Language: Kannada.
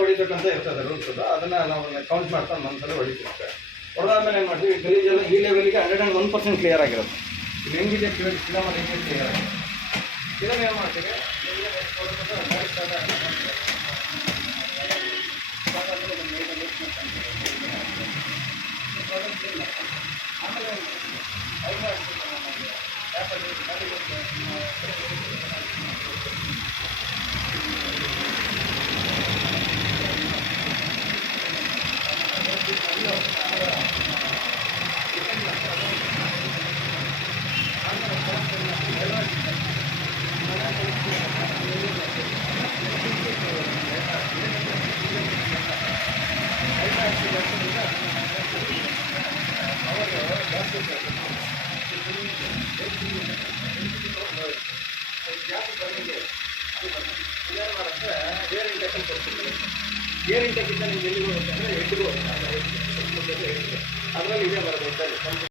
ಹೊಡಿಬೇಕಂತ ಇರ್ತದೆ ರೂಲ್ಸ್ ಅದು. ಅದನ್ನು ನಾವು ಕೌಂಟ್ ಮಾಡ್ಕೊಂಡು ಒಂದ್ಸಲ ಹೊಡಿತೀವಿ ಅಷ್ಟೇ. ಹೊಡೆದಾದ್ಮೇಲೆ ಏನು ಮಾಡ್ತೀವಿ, ಗಲೀಜೆಲ್ಲ ಈ ಲೆವೆಲ್ಗೆ 101% ಕ್ಲಿಯರ್ ಆಗಿರುತ್ತೆ. ಇದು ಹೆಂಗಿದೆ ಫಿಲಮಲ್ಲಿ ಹೆಂಗೆ ಕ್ಲಿಯರ್ ಆಗಿದೆ. ಫಿಲಮ್ ಏನು ಮಾಡ್ತೀವಿ, ಆಮೇಲೆ ಏರ್ ಇಂಟೆಕ್ಕಿಂದ ನಿಮ್ಗೆ ಎಲ್ಲಿಗೆ ಹೋಗುತ್ತೆ ಅಂದರೆ ಹೆಡ್ಗೆ ಹೋಗುತ್ತೆ. ಅದರಲ್ಲಿ ಇದೇ ಬರೋದು.